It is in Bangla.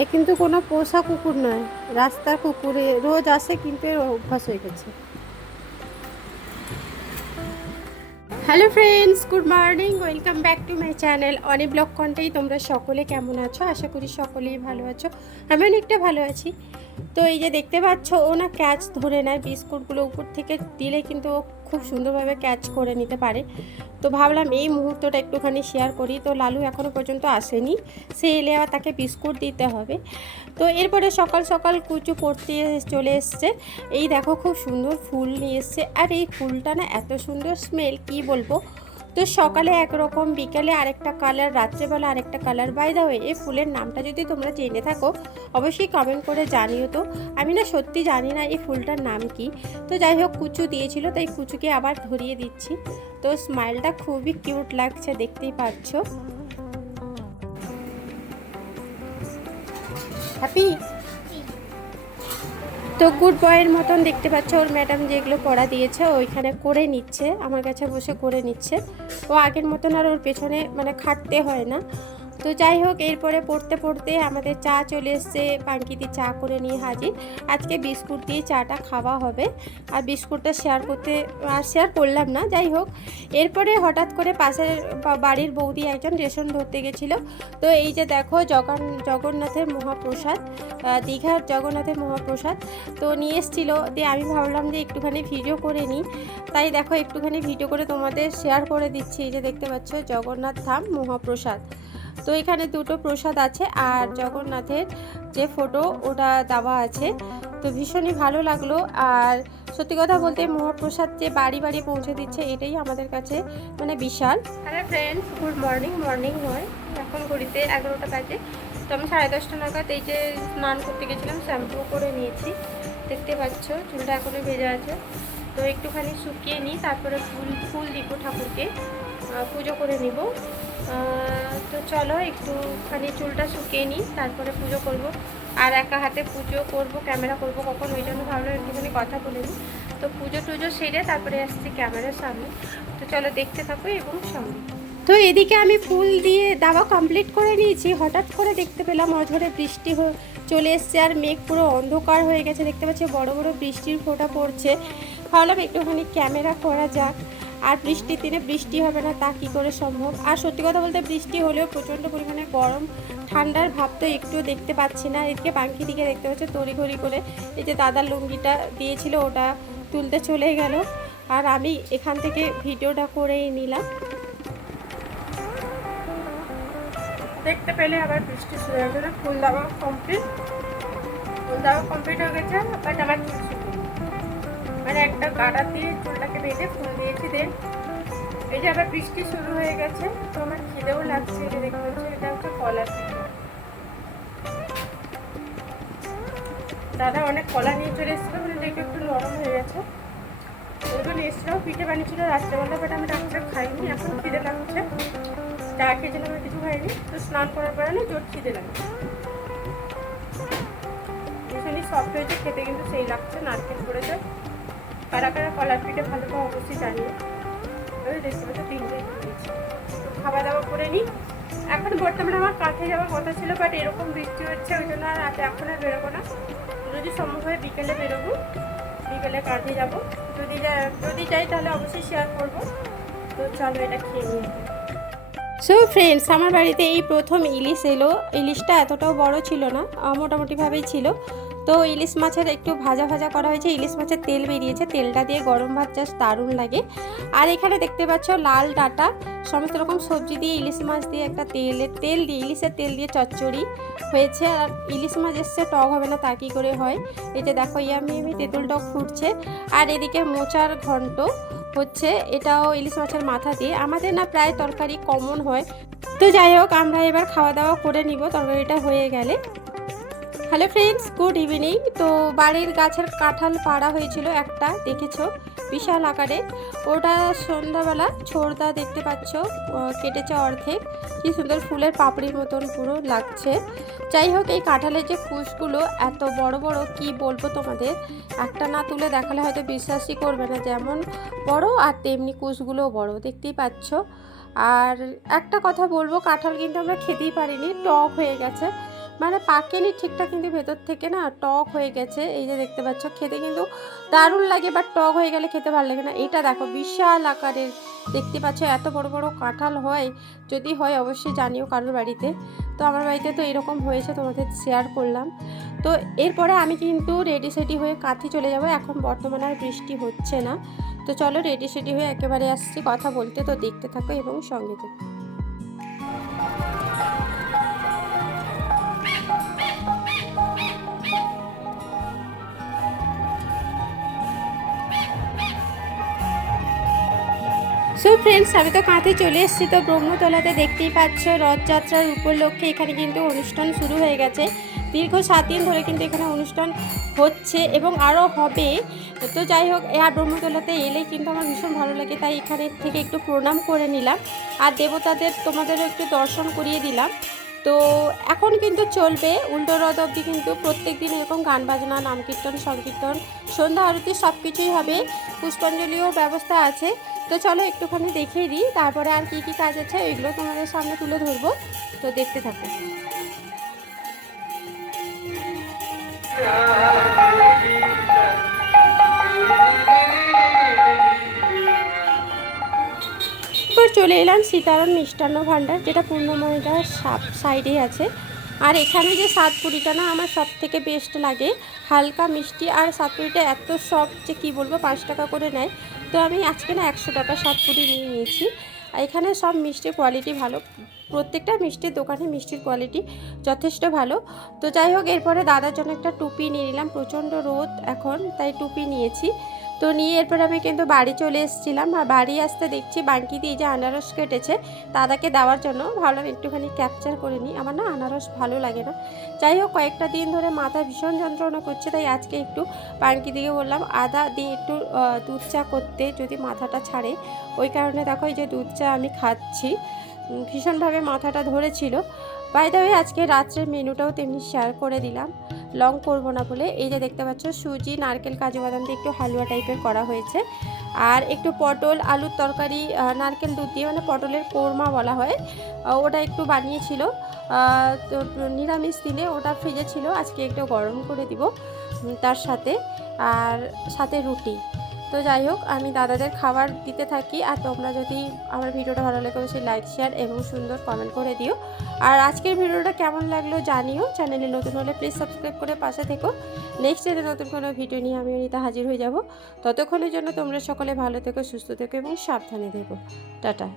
এ কিন্তু কোনো পোষা কুকুর নয়, রাস্তার কুকুরে, রোজ আসে কিন্তু এর অভ্যাস হয়ে গেছে। Hello friends good morning welcome back to my channel Oni vlog কন্টেই তোমরা সকলে কেমন আছো? আশা করি সকলেই ভালো আছো। আমি অনেকটা ভালো আছি। তো এই যে দেখতে পাচ্ছ, ও না ক্যাচ ধরে নেয়, বিস্কুটগুলো উপর থেকে দিলে কিন্তু ও খুব সুন্দরভাবে ক্যাচ করে নিতে পারে। তো ভাবলাম এই মুহূর্তটা একটুখানি শেয়ার করি। তো লালু এখনও পর্যন্ত আসেনি। সে এলে আবার তাকে বিস্কুট দিতে হবে। তো এরপরে সকাল সকাল কুচু পড়তে চলে এসছে। এই দেখো খুব সুন্দর ফুল নিয়ে এসছে। আর এই ফুলটা না এত সুন্দর স্মেল কি বলব? তো সকালে একরকম, বিকেলে আরেকটা কালার রাত্রেবেলা আরেকটা কালার বাই দা এই ফুলের নামটা যদি তোমরা জেনে থাকো, অবশ্যই কমেন্ট করে জানিও তো। আমি না সত্যি জানি না এই ফুলটার নাম কি। তো যাই হোক, কুচু দিয়েছিল, তাই কুচুকে আবার ধরিয়ে দিচ্ছি। তো স্মাইলটা খুবই কিউট লাগছে, দেখতেই পাচ্ছ। হ্যাপি তো গুড বয়ের মতন দেখতে পাচ্ছ ওর ম্যাডাম যেগুলো পড়া দিয়েছে ওইখানে করে নিচ্ছে, আমার কাছে বসে করে নিচ্ছে। ও আগের মতন আর ওর পেছনে মানে খাটতে হয় না। তো যাই হোক, এরপরে পড়তে পড়তে আমাদের চা চলে এসছে। পাঙ্কিতি চা করে নিয়ে হাজির। আজকে বিস্কুট দিয়ে চাটা খাওয়া হবে। আর বিস্কুটটা শেয়ার করতে, আর শেয়ার করলাম না, যাই হোক। এরপরে হঠাৎ করে পাশের বাড়ির বৌদি একজন রেশন ধরতে গেছিল। তো এই যে দেখো, জগন, জগন্নাথের মহাপ্রসাদ দীঘার জগন্নাথের মহাপ্রসাদ। তো নিয়ে এসেছিল। দিয়ে আমি ভাবলাম যে একটুখানি ভিডিও করে নিই। তাই দেখো, একটুখানি ভিডিও করে তোমাদের শেয়ার করে দিচ্ছি। এই যে দেখতে পাচ্ছ, জগন্নাথ ধাম মহাপ্রসাদ। তো এখানে দুটো প্রসাদ আছে আর জগন্নাথের যে ফটো ওটা দেওয়া আছে। তো ভীষণই ভালো লাগল। আর সত্যি কথা বলতে মহাপ্রসাদ যে বাড়ি বাড়ি পৌঁছে দিচ্ছে, এটাই আমাদের কাছে মানে বিশাল। Hello friends good morning morning হয়। এখন ঘড়িতে এগারোটা বাজে। তো আমি সাড়ে দশটা নাগাদ এই যে স্নান করতে গেছিলাম শ্যাম্পু করে নিয়েছি। দেখতে পাচ্ছ, চুলটা এখনও ভেজা আছে। তো একটুখানি শুকিয়ে নিই, তারপরে ফুল ফুল দিব ঠাকুরকে। পুজো করে নিব। তো চলো একটুখানি চুলটা শুকিয়ে নিই, তারপরে পুজো করব। আর একা হাতে পুজো করব, ক্যামেরা করব কখন, ওই জন্য ভাবলাম একটুখানি কথা বলে নিই। তো পুজো টুজো সেরে তারপরে আসছি ক্যামেরার সামনে। তো চলো দেখতে থাকো এবং সঙ্গে তো এদিকে আমি ফুল দিয়ে দাওয়া কমপ্লিট করে নিয়েছি। হঠাৎ করে দেখতে পেলাম অঝরে বৃষ্টি হয়ে চলে এসছে আর মেঘ পুরো অন্ধকার হয়ে গেছে। দেখতে পাচ্ছি বড় বড় বৃষ্টির ফোঁটা পড়ছে। ভাবলাম একটুখানি ক্যামেরা করা যাক। আর বৃষ্টির দিনে বৃষ্টি হবে না, তা কী করে সম্ভব? আর সত্যি কথা বলতে বৃষ্টি হলেও প্রচণ্ড পরিমাণে গরম, ঠান্ডার ভাব তো একটুও দেখতে পাচ্ছি না। এদিকে পাঙ্কি দিকে দেখতে পাচ্ছি, তড়িঘড়ি করে এই যে দাদার লুঙ্গিটা দিয়েছিল, ওটা তুলতে চলে গেল। আর আমি এখান থেকে ভিডিওটা করেই নিলাম। দেখতে পেলে আবার বৃষ্টি শুরু হয়ে গেল। ফুল দেওয়া কমপ্লিট ফুল দেওয়া কমপ্লিট হয়ে গেছে। বাট আমার মানে একটা গাড়া দিয়ে চুলটাকে বেঁধে ফুল দিয়েছি, দেন এই যে আবার বৃষ্টি শুরু হয়ে গেছে, তো আমার খিদেও লাগছে এটা দেখতে পাচ্ছি, এটা হচ্ছে কলা দাদা অনেক কলা নিয়ে চলে এসেছিল মানে দেখে একটু নরম হয়ে গেছে। ওইগুলো নিয়ে এসেছিল পিঠে বানিয়েছিল রাত্রেবেলা বাট আমি রাত্রে খাইনি, এখন খিদে লাগছে। চা খেয়েছিলাম, আমি কিছু খাইনি, তো স্নান করার পরে না জোর খিদে লাগছে। ভীষণই সফট হয়েছে, খেতে কিন্তু সেই লাগছে, নারকেল পড়েছে। কারা কারা কলার পিঠে ভালো পাওয়া অবশ্যই দেখতে পাচ্ছ, তিনটে খাওয়া দাওয়া করে নিই এখন বর্তমানে আমার কাছে যাওয়ার কথা ছিল বাট এরকম বৃষ্টি হচ্ছে, ওই জন্য আর এখন আর বেরোবো না। যদি সম্ভব হয় বিকেলে বেরোবো, বিকেলে কাঁধে যাব। যদি যদি যাই তাহলে অবশ্যই শেয়ার করব। তো চলো এটা খেয়ে নিই। সো ফ্রেন্ডস আমার বাড়িতে এই প্রথম ইলিশ এলো। ইলিশটা এতটাও বড় ছিল না মোটামুটিভাবেই ছিল। তো ইলিশ মাছের একটু ভাজা ভাজা করা হয়েছে। ইলিশ মাছের তেল বেরিয়েছে। তেলটা দিয়ে গরম ভাত জাস্ট দারুণ লাগে। আর এখানে দেখতে পাচ্ছ লাল ডাটা। সমস্ত রকম সবজি দিয়ে ইলিশ মাছ দিয়ে একটা তেলের তেল দিয়ে, ইলিশের তেল দিয়ে চচ্চড়ি হয়েছে। আর ইলিশ মাছ এসছে, টক হবে না, তা কী করে হয়? এই যে দেখো, ইয়ামি আমি তেঁতুল টক ফুটছে। আর এদিকে মোচার ঘন্ট হচ্ছে। এটাও ইলিশ মাছের মাথা দিয়ে। আমাদের না প্রায় তরকারি কমন হয়। তো যাই হোক, আমরা এবার খাওয়া দাওয়া করে নিব। তরকারিটা হয়ে গেলে। Hello friends, good evening. তো বাড়ির গাছের কাঁঠাল পাড়া হয়েছিল একটা, দেখেছ? বিশাল আকারে। ওটা সন্ধ্যাবেলা ছোড়দা দেখতে পাচ্ছ কেটেছে অর্ধেক। কি সুন্দর ফুলের পাপড়ির মতন পুরো লাগছে। যাই হোক, এই কাঁঠালের যে কুশগুলো এত বড় বড়, কি বলব তোমাদের? একটা না তুলে দেখালে হয়তো বিশ্বাসই করবে না, যেমন বড় আর তেমনি কুশগুলোও বড়, দেখতেই পাচ্ছ। আর একটা কথা বলব, কাঁঠাল কিন্তু আমরা খেতেই পারিনি, টক হয়ে গেছে। মানে পাকেনি ঠিকঠাক কিন্তু ভেতর থেকে না টক হয়ে গেছে। এই যে দেখতে পাচ্ছ, খেতে কিন্তু দারুণ লাগে বাট টক হয়ে গেলে খেতে ভালো লাগে না। এটা দেখো, বিশাল আকারের। দেখতে পাচ্ছ, এত বড় বড় কাঁঠাল হয়। যদি হয় অবশ্যই জানিও কারোর বাড়িতে। তো আমার বাড়িতে তো এরকম হয়েছে, তোমাদের শেয়ার করলাম। তো এরপরে আমি কিন্তু রেডি সেডি হয়ে কাঁথি চলে যাব। এখন বর্তমানে আর বৃষ্টি হচ্ছে না। তো চলো রেডি সেডি হয়ে একেবারে আসছি কথা বলতে। তো দেখতে থাকো এবং সঙ্গে থাকো। ফ্রেন্ডস আমি তো কাঁথে চলে এসেছি। তো ব্রহ্মতলাতে দেখতেই পাচ্ছ, রথযাত্রার উপলক্ষে এখানে কিন্তু অনুষ্ঠান শুরু হয়ে গেছে। দীর্ঘ সাত দিন ধরে কিন্তু এখানে অনুষ্ঠান হচ্ছে এবং আরও হবে। তো যাই হোক আর ব্রহ্মতলাতে এলেই কিন্তু আমার ভীষণ ভালো লাগে, তাই এখানে থেকে একটু প্রণাম করে নিলাম। আর দেবতাদের তোমাদেরও একটু দর্শন করিয়ে দিলাম। তো এখন কিন্তু চলবে, উল্টো রথ অবধি কিন্তু প্রত্যেক দিন এরকম গান বাজনা, নাম কীর্তন, সংকীর্তন, সন্ধ্যা আরতি সব কিছুই হবে। পুষ্পাঞ্জলিও ব্যবস্থা আছে। তো চলো একটুখানি দেখিয়ে দিই, তারপরে আর কি কি কাজ আছে ওইগুলো তোমাদের সামনে তুলে ধরবো। তো দেখতে থাকো। চলে এলাম সীতারাম মিষ্টান্ন ভাণ্ডার, যেটা পূর্ণময়টার সাইডে আছে। আর এখানে যে সাতপুরিটা না আমার সব থেকে বেস্ট লাগে, হালকা মিষ্টি আর সাতপুরিটা এত সফট যে কী বলব, পাঁচ টাকা করে নেয়। তো আমি আজকে না একশো টাকা সাতপুরি নিয়ে নিয়েছি। এখানে সব মিষ্টির কোয়ালিটি ভালো। প্রত্যেকটা মিষ্টির দোকানে মিষ্টির কোয়ালিটি যথেষ্ট ভালো। তো যাই হোক, এরপরে দাদার জন্য একটা টুপি নিয়ে নিলাম। প্রচণ্ড রোদ এখন, তাই টুপি নিয়েছি। তো নিয়ে এরপর আমি কিন্তু বাড়ি চলে এসেছিলাম। আর বাড়ি আসতে দেখছি বাঙ্কি দিয়ে যে আনারস কেটেছে, দাদাকে দেওয়ার জন্য ভাবলাম একটুখানি ক্যাপচার করে নিই। আমার না আনারস ভালো লাগে না। যাই হোক, কয়েকটা দিন ধরে মাথা ভীষণ যন্ত্রণা করছে, তাই আজকে একটু বাঙ্কি দিকে বললাম আদা দিয়ে একটু দুধ চা করতে যদি মাথাটা ছাড়ে। ওই কারণে দেখো এই যে দুধ চা আমি খাচ্ছি। ভীষণভাবে মাথাটা ধরেছিল। বাই দ্য ওয়ে আজকে রাত্রের মেনুটাও তেমনি শেয়ার করে দিলাম। লং করব না বলে, এই যে দেখতে পাচ্ছ, সুজি, নারকেল, কাজু বাদাম দিয়ে একটু হালুয়া টাইপের করা হয়েছে। আর একটু পটল, আলুর তরকারি নারকেল দুধ দিয়ে মানে পটলের কোরমা বলা হয় ওটা একটু বানিয়েছিল। তো নিরামিষ দিনে ওটা ফ্রিজে ছিল, আজকে একটু গরম করে দিব তার সাথে। আর সাথে রুটি। তো যাই হোক, আমি দাদাদের খাবার দিতে থাকি। আর তোমরা যদি আমার ভিডিওটা ভালো লাগে অবশ্যই লাইক, শেয়ার এবং সুন্দর কমেন্ট করে দিও। আর আজকের ভিডিওটা কেমন লাগল জানিও। চ্যানেলে নতুন হলে প্লিজ সাবস্ক্রাইব করে পাশে থেকো। নেক্সট ডে নতুন কোনো ভিডিও নিয়ে আমি অনিতা হাজির হয়ে যাব। ততক্ষণের জন্য তোমরা সকলে ভালো থেকো, সুস্থ থেকো এবং সাবধানে থেকো। টাটা।